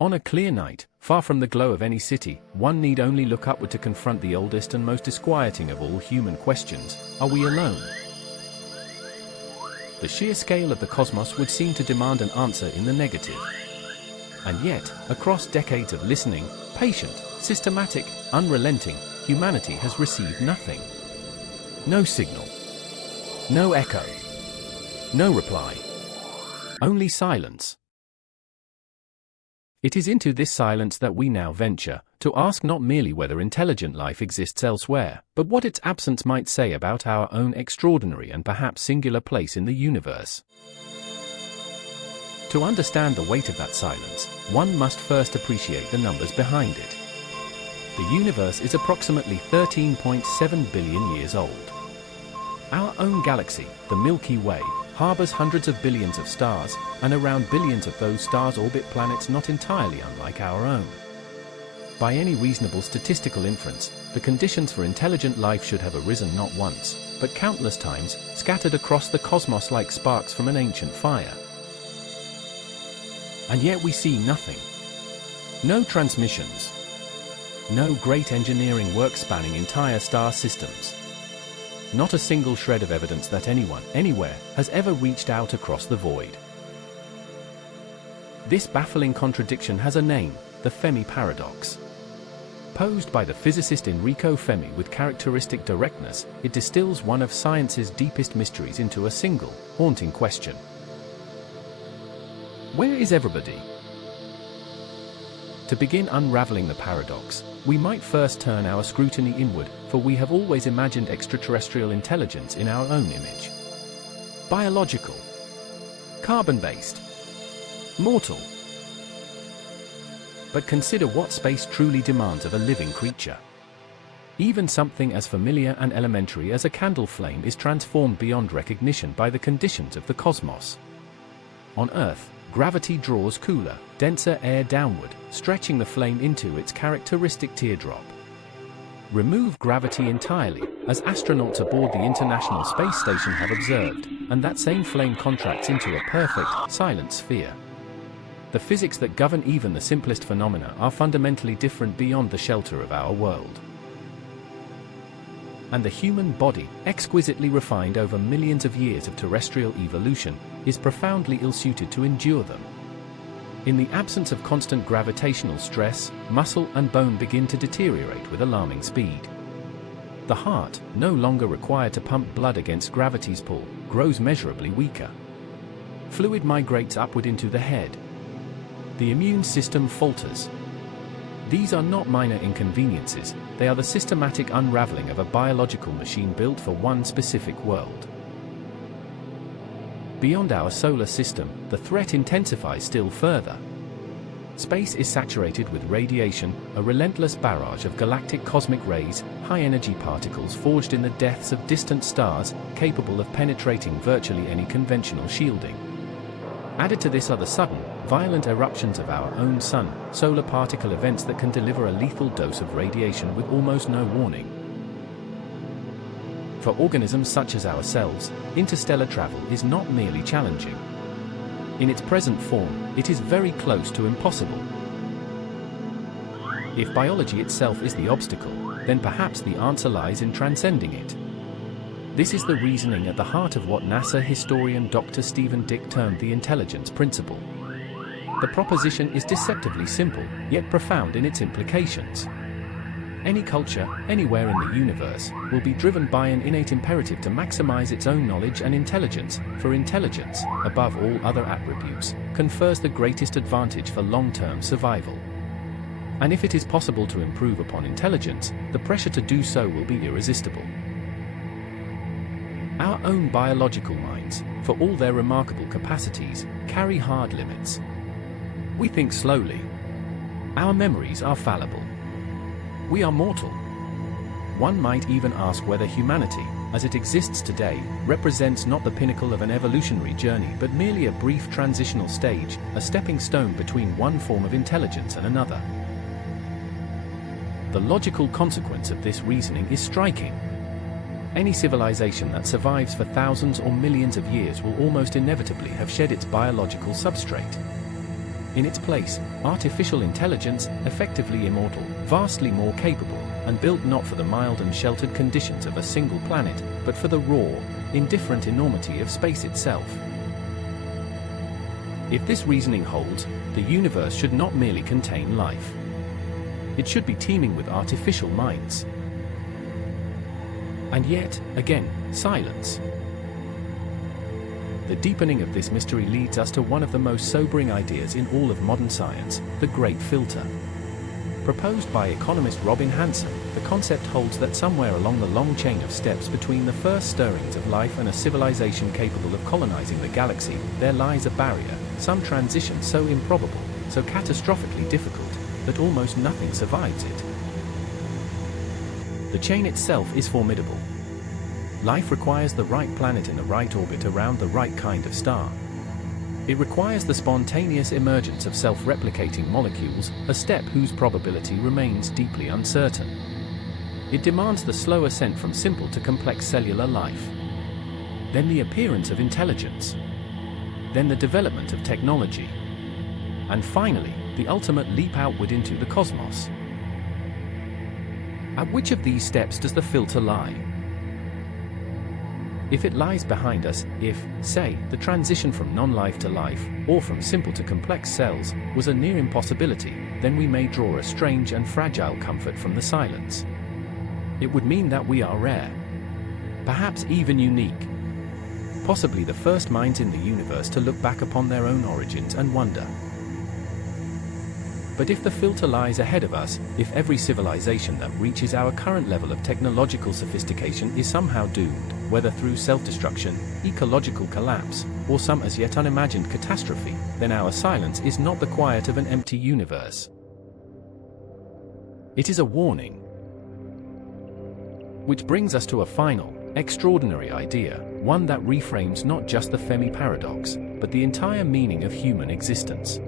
On a clear night, far from the glow of any city, one need only look upward to confront the oldest and most disquieting of all human questions: are we alone? The sheer scale of the cosmos would seem to demand an answer in the negative. And yet, across decades of listening, patient, systematic, unrelenting, humanity has received nothing. No signal. No echo. No reply. Only silence. It is into this silence that we now venture, to ask not merely whether intelligent life exists elsewhere, but what its absence might say about our own extraordinary and perhaps singular place in the universe. To understand the weight of that silence, one must first appreciate the numbers behind it. The universe is approximately 13.7 billion years old. Our own galaxy, the Milky Way, harbors hundreds of billions of stars, and around billions of those stars orbit planets not entirely unlike our own. By any reasonable statistical inference, the conditions for intelligent life should have arisen not once, but countless times, scattered across the cosmos like sparks from an ancient fire. And yet we see nothing. No transmissions. No great engineering work spanning entire star systems. Not a single shred of evidence that anyone, anywhere, has ever reached out across the void. This baffling contradiction has a name: the Fermi Paradox. Posed by the physicist Enrico Fermi with characteristic directness, it distills one of science's deepest mysteries into a single, haunting question. Where is everybody? To begin unraveling the paradox, we might first turn our scrutiny inward, for we have always imagined extraterrestrial intelligence in our own image. Biological. Carbon-based. Mortal. But consider what space truly demands of a living creature. Even something as familiar and elementary as a candle flame is transformed beyond recognition by the conditions of the cosmos. On Earth, gravity draws cooler, denser air downward, stretching the flame into its characteristic teardrop. Remove gravity entirely, as astronauts aboard the International Space Station have observed, and that same flame contracts into a perfect, silent sphere. The physics that govern even the simplest phenomena are fundamentally different beyond the shelter of our world. And the human body, exquisitely refined over millions of years of terrestrial evolution, is profoundly ill-suited to endure them. In the absence of constant gravitational stress, muscle and bone begin to deteriorate with alarming speed. The heart, no longer required to pump blood against gravity's pull, grows measurably weaker. Fluid migrates upward into the head. The immune system falters. These are not minor inconveniences, they are the systematic unraveling of a biological machine built for one specific world. Beyond our solar system, the threat intensifies still further. Space is saturated with radiation, a relentless barrage of galactic cosmic rays, high-energy particles forged in the depths of distant stars, capable of penetrating virtually any conventional shielding. Added to this are the sudden, violent eruptions of our own sun, solar particle events that can deliver a lethal dose of radiation with almost no warning. For organisms such as ourselves, interstellar travel is not merely challenging. In its present form, it is very close to impossible. If biology itself is the obstacle, then perhaps the answer lies in transcending it. This is the reasoning at the heart of what NASA historian Dr. Stephen Dick termed the intelligence principle. The proposition is deceptively simple, yet profound in its implications. Any culture, anywhere in the universe, will be driven by an innate imperative to maximize its own knowledge and intelligence, for intelligence, above all other attributes, confers the greatest advantage for long-term survival. And if it is possible to improve upon intelligence, the pressure to do so will be irresistible. Our own biological minds, for all their remarkable capacities, carry hard limits. We think slowly. Our memories are fallible. We are mortal. One might even ask whether humanity, as it exists today, represents not the pinnacle of an evolutionary journey but merely a brief transitional stage, a stepping stone between one form of intelligence and another. The logical consequence of this reasoning is striking. Any civilization that survives for thousands or millions of years will almost inevitably have shed its biological substrate. In its place, artificial intelligence, effectively immortal, vastly more capable, and built not for the mild and sheltered conditions of a single planet, but for the raw, indifferent enormity of space itself. If this reasoning holds, the universe should not merely contain life. It should be teeming with artificial minds. And yet, again, silence. The deepening of this mystery leads us to one of the most sobering ideas in all of modern science, the Great Filter. Proposed by economist Robin Hanson, the concept holds that somewhere along the long chain of steps between the first stirrings of life and a civilization capable of colonizing the galaxy, there lies a barrier, some transition so improbable, so catastrophically difficult, that almost nothing survives it. The chain itself is formidable. Life requires the right planet in the right orbit around the right kind of star. It requires the spontaneous emergence of self-replicating molecules, a step whose probability remains deeply uncertain. It demands the slow ascent from simple to complex cellular life. Then the appearance of intelligence. Then the development of technology. And finally, the ultimate leap outward into the cosmos. At which of these steps does the filter lie? If it lies behind us, if, say, the transition from non-life to life, or from simple to complex cells, was a near impossibility, then we may draw a strange and fragile comfort from the silence. It would mean that we are rare. Perhaps even unique. Possibly the first minds in the universe to look back upon their own origins and wonder. But if the filter lies ahead of us, if every civilization that reaches our current level of technological sophistication is somehow doomed, whether through self-destruction, ecological collapse, or some as yet unimagined catastrophe, then our silence is not the quiet of an empty universe. It is a warning. Which brings us to a final, extraordinary idea, one that reframes not just the Fermi Paradox, but the entire meaning of human existence.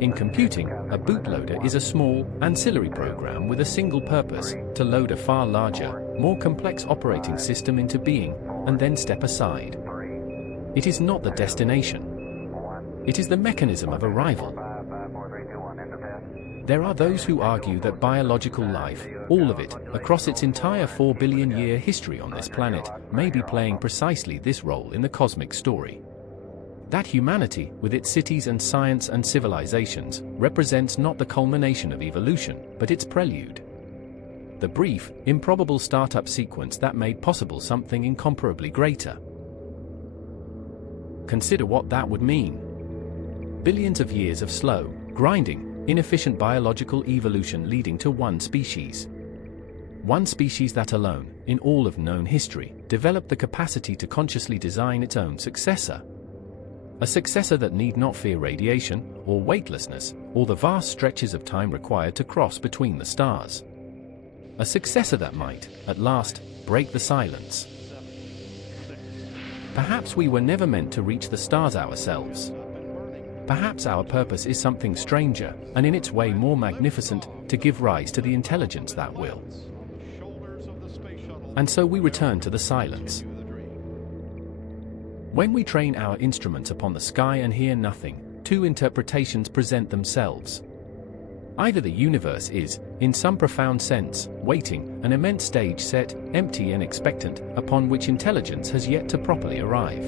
In computing, a bootloader is a small, ancillary program with a single purpose, to load a far larger, more complex operating system into being, and then step aside. It is not the destination. It is the mechanism of arrival. There are those who argue that biological life, all of it, across its entire 4 billion-year history on this planet, may be playing precisely this role in the cosmic story. That humanity, with its cities and science and civilizations, represents not the culmination of evolution, but its prelude. The brief, improbable startup sequence that made possible something incomparably greater. Consider what that would mean. Billions of years of slow, grinding, inefficient biological evolution leading to one species. One species that alone, in all of known history, developed the capacity to consciously design its own successor. A successor that need not fear radiation, or weightlessness, or the vast stretches of time required to cross between the stars. A successor that might, at last, break the silence. Perhaps we were never meant to reach the stars ourselves. Perhaps our purpose is something stranger, and in its way more magnificent, to give rise to the intelligence that will. And so we return to the silence. When we train our instruments upon the sky and hear nothing, two interpretations present themselves. Either the universe is, in some profound sense, waiting, an immense stage set, empty and expectant, upon which intelligence has yet to properly arrive.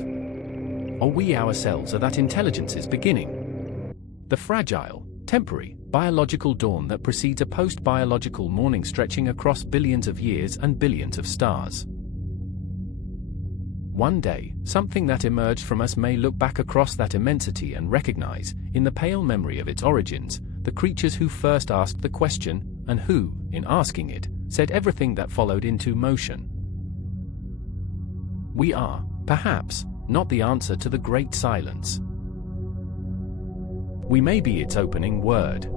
Or we ourselves are that intelligence's beginning. The fragile, temporary, biological dawn that precedes a post-biological morning stretching across billions of years and billions of stars. One day, something that emerged from us may look back across that immensity and recognize, in the pale memory of its origins, the creatures who first asked the question, and who, in asking it, set everything that followed into motion. We are, perhaps, not the answer to the great silence. We may be its opening word.